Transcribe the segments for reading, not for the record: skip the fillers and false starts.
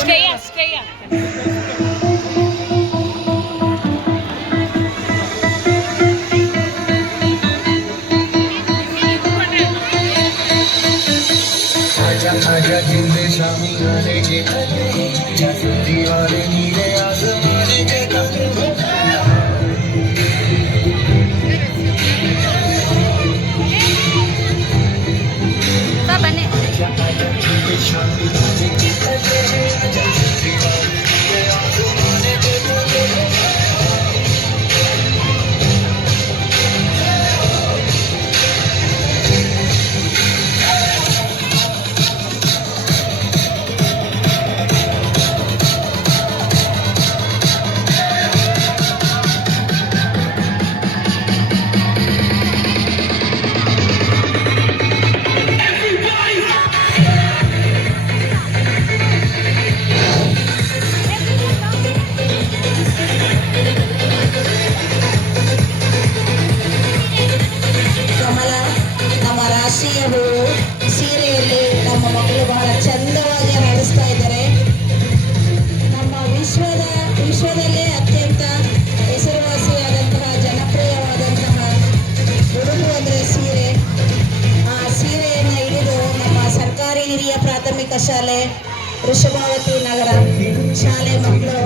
ಶ್ರೇಯಾ आजा जिंदे शामी आने के दीवाने नीले आसमाने के ರಾಶಿಯವರು ಸೀರೆಯಲ್ಲಿ ನಮ್ಮ ಮಕ್ಕಳು ಬಹಳ ಚಂದವಾಗಿ ನಡೆಸ್ತಾ ಇದ್ದಾರೆ. ನಮ್ಮ ವಿಶ್ವದಲ್ಲೇ ಅತ್ಯಂತ ಹೆಸರುವಾಸಿಯಾದಂತಹ ಜನಪ್ರಿಯವಾದಂತಹ ಉಡುಪು ಅಂದರೆ ಸೀರೆ. ಆ ಸೀರೆಯನ್ನು ಹಿಡಿದು ನಮ್ಮ ಸರ್ಕಾರಿ ಹಿರಿಯ ಪ್ರಾಥಮಿಕ ಶಾಲೆ ವೃಷಭಾವತಿ ನಗರ ಶಾಲೆ ಮಕ್ಕಳು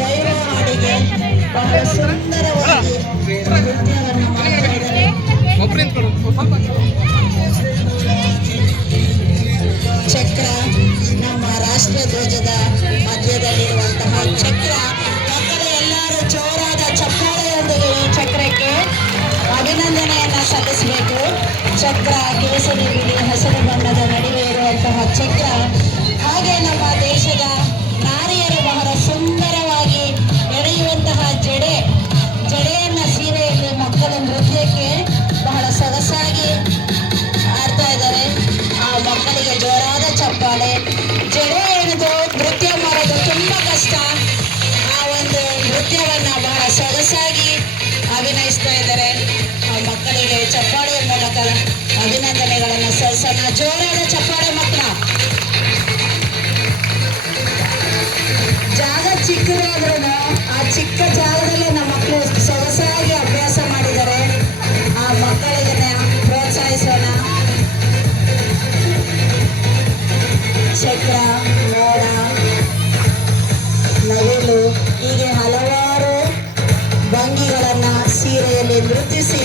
ಜೈವ ಹಾಡಿಗೆ ಬಹಳ ಸುಂದರವಾಗಿ ನೃತ್ಯವನ್ನು ಮಾಡ್ತಾ ಇದ್ದಾರೆ. ಚಕ್ರ ನಮ್ಮ ರಾಷ್ಟ್ರ ಧ್ವಜದ ಮಧ್ಯದಲ್ಲಿರುವಂತಹ ಚಕ್ರ. ಮಕ್ಕಳು ಎಲ್ಲರೂ ಜೋರಾದ ಚಪ್ಪಾಳೆಯೊಂದಿಗೆ ಈ ಚಕ್ರಕ್ಕೆ ಅಭಿನಂದನೆಯನ್ನ ಸಲ್ಲಿಸಬೇಕು. ಚಕ್ರ ಕೇಸರಿ ಬಿಳಿ ಹಸಿರು ಬಣ್ಣದ ನಡುವೆ ಇರುವಂತಹ ಚಕ್ರ. ಹಾಗೆ ನಮ್ಮ ದೇಶದ ನಾರಿಯರು ಬಹಳ ಸುಂದರವಾಗಿ ಎಳೆಯುವಂತಹ ಜಡೆಯನ್ನ ಸೀರೆಯಲ್ಲಿ ಮಕ್ಕಳ ನೃತ್ಯಕ್ಕೆ ಬಹಳ ಸೊಗಸಾಗಿ ಆಡ್ತಾ ಇದ್ದಾರೆ. ಆ ಮಕ್ಕಳಿಗೆ ಜೋರಾದ ಚಪ್ಪಾಳೆ. ಜಡೆ ಎಳೆದು ನೃತ್ಯ ಮಾಡೋದು ತುಂಬ ಕಷ್ಟ. ಆ ಒಂದು ನೃತ್ಯವನ್ನ ಬಹಳ ಸೊಗಸಾಗಿ ಅಭಿನಯಿಸ್ತಾ ಇದ್ದಾರೆ. ಆ ಮಕ್ಕಳಿಗೆ ಚಪ್ಪಾಳೆಯ ಮೂಲಕ ಅಭಿನಂದನೆಗಳನ್ನು ಸಲ್ಲಿಸೋಣ. ಜೋರಾದ ಚಪ್ಪಾಳೆ ಮಕ್ಕಳ. ಜಾಗ ಚಿಕ್ಕದಾದ್ರೂ ಆ ಚಿಕ್ಕ ಜಾಗದಲ್ಲೇ ನಮ್ಮ ಮಕ್ಕಳು ಸೊಗಸಾಗಿ ಅಭ್ಯಾಸ ಮಾಡಿದ್ದಾರೆ. ಆ ಮಕ್ಕಳಿಗೆ ಪ್ರೋತ್ಸಾಹಿಸೋಣ. ಚಕ್ರ, ಮೋಡ, ನವಿಲು ಹೀಗೆ ಹಲವಾರು ಭಂಗಿಗಳನ್ನು ಸೀರೆಯಲ್ಲಿ ನೃತ್ಯಿಸಿ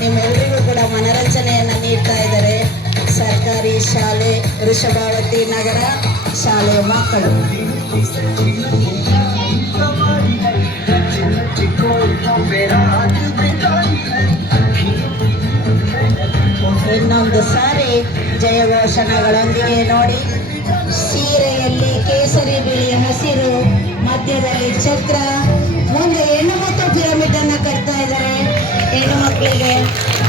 ನಿಮ್ಮೆಲ್ಲರಿಗೂ ಕೂಡ ಮನರಂಜನೆಯನ್ನು ನೀಡ್ತಾ ಇದ್ದಾರೆ ಸರ್ಕಾರಿ ಶಾಲೆ ವೃಷಭಾವತಿ ನಗರ ಶಾಲೆಯ ಮಕ್ಕಳು. ಇನ್ನೊಂದು ಸಾರಿ ಜಯಘೋಷಣೆಗಳೊಂದಿಗೆ ನೋಡಿ. ಸೀರೆಯಲ್ಲಿ ಕೇಸರಿ ಬಿಳಿ ಹಸಿರು, ಮಧ್ಯದಲ್ಲಿ ಚಕ್ರ, ಮುಂದೆ ಹೆಣ್ಣು ಮಕ್ಕಳು ಪಿರಮಿಡ್ ಅನ್ನ ಕಟ್ತಾ ಇದ್ದಾರೆ. ಹೆಣ್ಣು ಮಕ್ಕಳಿಗೆ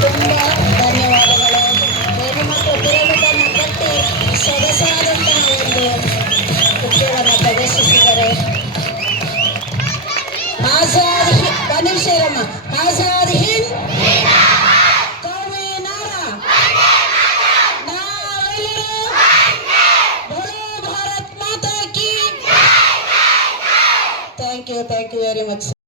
ತುಂಬಾ ಧನ್ಯವಾದಗಳು. ಹೆಣ್ಣು ಮಕ್ಕಳು ಪಿರಮಿಡ್ ಅನ್ನು ಕಟ್ಟಿ ಸೊಗಸಾದಂತಹ ಒಂದು ನೃತ್ಯವನ್ನು ಪ್ರದರ್ಶಿಸಿದ್ದಾರೆ. Azad ಬನಶೇರಮ್ಮ Azad Hind Thank you very much.